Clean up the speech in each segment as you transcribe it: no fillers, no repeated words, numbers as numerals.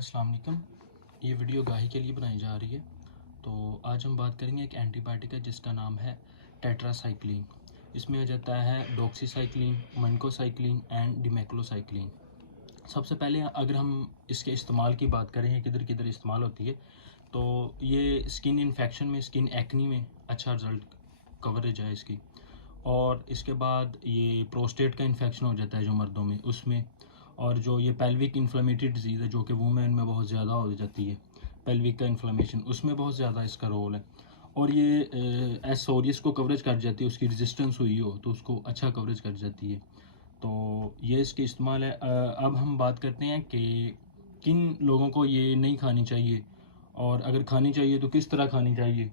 अस्सलाम वालेकुम। ये वीडियो गाही के लिए बनाई जा रही है। तो आज हम बात करेंगे एक एंटीबायोटिक है जिसका नाम है टेट्रासाइक्लिन। इसमें आ जाता है डॉक्सीसाइक्लिन, मनकोसाइक्लिन एंड डिमेक्लोसाइक्लिन। सबसे पहले अगर हम इसके इस्तेमाल की बात करें, किधर किधर इस्तेमाल होती है, तो ये स्किन इन्फेक्शन में, स्किन एक्नी में अच्छा रिज़ल्ट कवरेज है इसकी। और इसके बाद ये प्रोस्टेट का इन्फेक्शन हो जाता है जो मर्दों में, उसमें। और जो ये पेल्विक इन्फ्लेमेटरी डिजीज़ है जो कि वुमेन में बहुत ज़्यादा हो जाती है, पेल्विक का इन्फ्लेमेशन, उसमें बहुत ज़्यादा इसका रोल है। और ये एसोरियस को कवरेज कर जाती है, उसकी रेजिस्टेंस हुई हो तो उसको अच्छा कवरेज कर जाती है। तो ये इसके इस्तेमाल है। अब हम बात करते हैं कि किन लोगों को ये नहीं खानी चाहिए, और अगर खानी चाहिए तो किस तरह खानी चाहिए।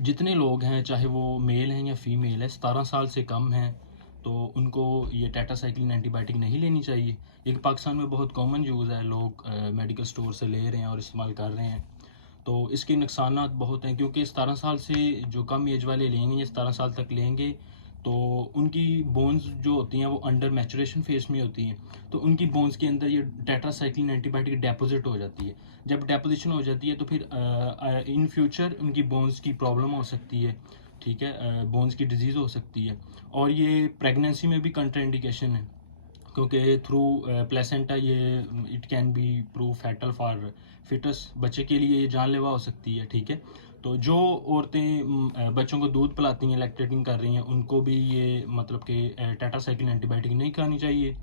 जितने लोग हैं, चाहे वो मेल हैं या फीमेल है, 17 साल से कम हैं, तो उनको ये टेट्रासाइक्लिन एंटीबायोटिक नहीं लेनी चाहिए। ये पाकिस्तान में बहुत कॉमन यूज़ है, लोग मेडिकल स्टोर से ले रहे हैं और इस्तेमाल कर रहे हैं। तो इसके नुकसानात बहुत हैं, क्योंकि 17 साल से जो कम एज वाले लेंगे या 17 साल तक लेंगे तो उनकी बोन्स जो होती हैं वो अंडर मैचुरेशन फेज में होती हैं। तो उनकी बोन्स के अंदर ये टेट्रासाइक्लिन एंटीबायोटिक डेपोजिट हो जाती है। जब डेपोजिशन हो जाती है तो फिर इन फ्यूचर उनकी बोन्स की प्रॉब्लम हो सकती है, ठीक है, बोन्स की डिजीज़ हो सकती है। और ये प्रेगनेंसी में भी कंट्राइंडिकेशन है, क्योंकि थ्रू प्लेसेंटा ये it can be prove fatal for foetus, बच्चे के लिए ये जानलेवा हो सकती है, ठीक है। तो जो औरतें बच्चों को दूध पिलाती हैं, लैक्टेटिंग कर रही हैं, उनको भी ये मतलब कि टेट्रासाइक्लिन एंटीबायोटिक नहीं खानी चाहिए,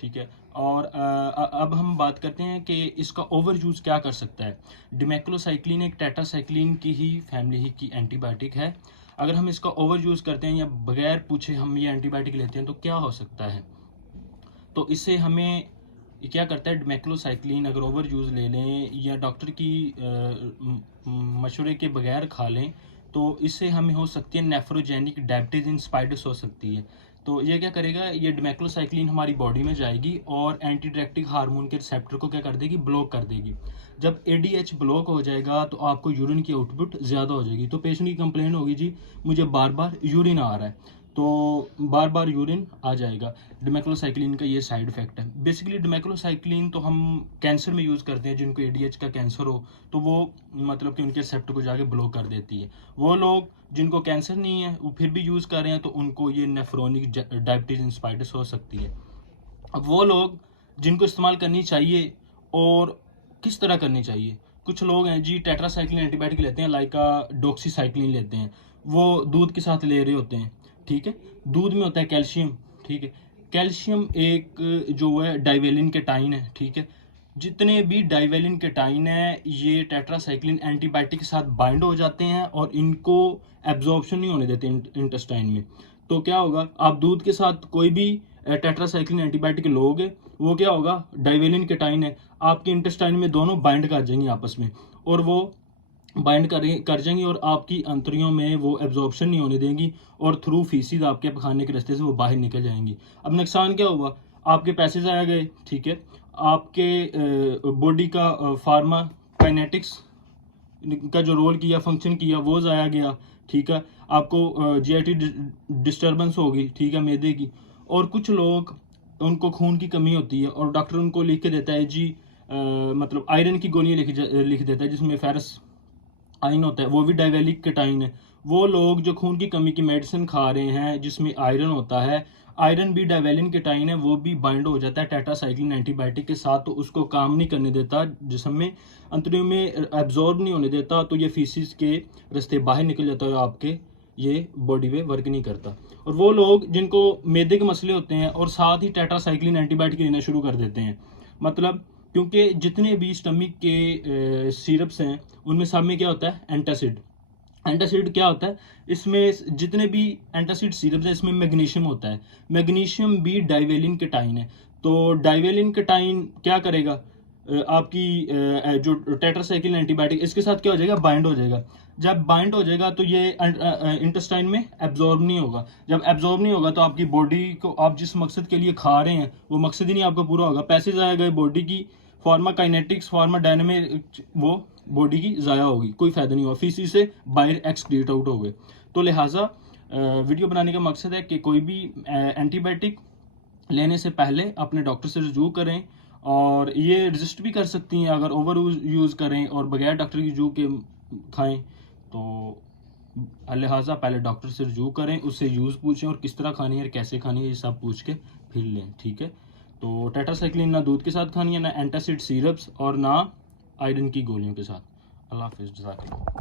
ठीक है। और अब हम बात करते हैं कि इसका ओवर यूज़ क्या कर सकता है। डिमेक्लोसाइक्लिन एक टेट्रासाइक्लिन की ही फैमिली ही की एंटीबायोटिक है। अगर हम इसका ओवर यूज़ करते हैं या बगैर पूछे हम ये एंटीबायोटिक लेते हैं तो क्या हो सकता है। तो इससे हमें क्या करता है, डिमेक्लोसाइक्लिन अगर ओवर यूज़ ले लें या डॉक्टर की मशवरे के बगैर खा लें, तो इससे हमें हो सकती है नेफ्रोजेनिक डायबिटीज इंस्पाइडस हो सकती है। तो ये क्या करेगा, ये डिमेक्लोसाइक्लिन हमारी बॉडी में जाएगी और एंटीडायरेक्टिक हार्मोन के रिसेप्टर को क्या कर देगी, ब्लॉक कर देगी। जब एडीएच ब्लॉक हो जाएगा तो आपको यूरिन की आउटपुट ज़्यादा हो जाएगी। तो पेशेंट की कंप्लेन होगी, जी मुझे बार बार यूरिन आ रहा है, तो बार बार यूरिन आ जाएगा। डिमेक्लोसाइक्लिन का ये साइड इफेक्ट है। बेसिकली डिमेक्लोसाइक्लिन तो हम कैंसर में यूज़ करते हैं, जिनको एडीएच का कैंसर हो तो वो मतलब कि उनके रिसेप्टर को जाके ब्लॉक कर देती है। वो लोग जिनको कैंसर नहीं है वो फिर भी यूज़ कर रहे हैं तो उनको ये नेफ्रोनिक डायबिटीज इंस्पाइटिस हो सकती है। अब वो लोग जिनको इस्तेमाल करनी चाहिए और किस तरह करनी चाहिए। कुछ लोग हैं जी टेट्रासाइक्लिन एंटीबायोटिक लेते हैं, लाइका डॉक्सीसाइक्लिन लेते हैं, वो दूध के साथ ले रहे होते हैं, ठीक है। दूध में होता है कैल्शियम, ठीक है। कैल्शियम एक जो है डाइवेलिन केटाइन है, ठीक है। जितने भी डाइवेलिन केटाइन है ये टेट्रासाइक्लिन एंटीबायोटिक के साथ बाइंड हो जाते हैं और इनको एब्जॉर्प्शन नहीं होने देते इंटेस्टाइन में। तो क्या होगा, आप दूध के साथ कोई भी टेट्रासाइक्लिन एंटीबायोटिक लोगे, वो क्या होगा, डाइवेलिन केटाइन है, आपके इंटेस्टाइन में दोनों बाइंड कर जाएंगी आपस में, और वो बाइंड कर जाएंगी और आपकी अंतरियों में वो एब्जॉर्प्शन नहीं होने देंगी और थ्रू फीसिस आपके खाने के रास्ते से वो बाहर निकल जाएंगी। अब नुकसान क्या हुआ, आपके पैसे ज़ाया गए, ठीक है। आपके बॉडी का फार्मा काइनेटिक्स का जो रोल किया, फंक्शन किया, वो ज़ाया गया, ठीक है। आपको जीआईटी डिस्टर्बेंस होगी, ठीक है, मैदे की। और कुछ लोग उनको खून की कमी होती है और डॉक्टर उनको लिख के देता है जी मतलब आयरन की गोलियाँ लिख देता है जिसमें फेरस आयरन होता है, वो भी डाइवेलिक केटाइन है। वो लोग जो खून की कमी की मेडिसिन खा रहे हैं जिसमें आयरन होता है, आयरन भी डाइवेलिन केटाइन है, वो भी बाइंड हो जाता है टेट्रासाइक्लिन एंटीबायोटिक के साथ, तो उसको काम नहीं करने देता, जिसम में अंतरियों में एब्जॉर्ब नहीं होने देता, तो ये फीसिस के रास्ते बाहर निकल जाता है आपके, ये बॉडी में वर्क नहीं करता। और वो लोग जिनको मैदे के मसले होते हैं और साथ ही टेट्रासाइक्लिन एंटीबायोटिक लेना शुरू कर देते हैं, मतलब क्योंकि जितने भी स्टमक के सिरप्स हैं उनमें सब में क्या होता है, एंटासिड। एंटासिड क्या होता है, इसमें जितने भी एंटासिड सिरप्स हैं इसमें मैग्नीशियम होता है। मैग्नीशियम भी डाइवेलिन केटाइन है। तो डाइवेलिन केटाइन क्या करेगा, आपकी जो टेट्रासाइक्लिन एंटीबायोटिक इसके साथ क्या हो जाएगा, बाइंड हो जाएगा। जब बाइंड हो जाएगा तो ये इंटेस्टाइन में एब्जॉर्ब नहीं होगा। जब एब्जॉर्ब नहीं होगा तो आपकी बॉडी को आप जिस मकसद के लिए खा रहे हैं वो मकसद ही नहीं आपका पूरा होगा, पैसे ज़ाया गए बॉडी की, फार्मा काइनेटिक्स, फार्मा डायनेमिक, वो बॉडी की ज़ाया होगी, कोई फ़ायदा नहीं हुआ, फीसी से बाहर एक्सक्रीट आउट हो गए। तो लिहाजा वीडियो बनाने का मकसद है कि कोई भी एंटीबायोटिक लेने से पहले अपने डॉक्टर से रजू करें और ये रजिस्ट भी कर सकती हैं अगर ओवर यूज़ करें और बगैर डॉक्टर की रजू के खाएं। तो लिहाजा पहले डॉक्टर से रजू करें, उससे यूज़ पूछें और किस तरह खानी है और कैसे खानी है ये सब पूछ के फिर लें, ठीक है। तो टेट्रासाइक्लिन ना दूध के साथ खानी है, ना एंटासिड सिरप्स और ना आयरन की गोलियों के साथ। अल्लाह हाफिज़, जज़ाकल्लाह।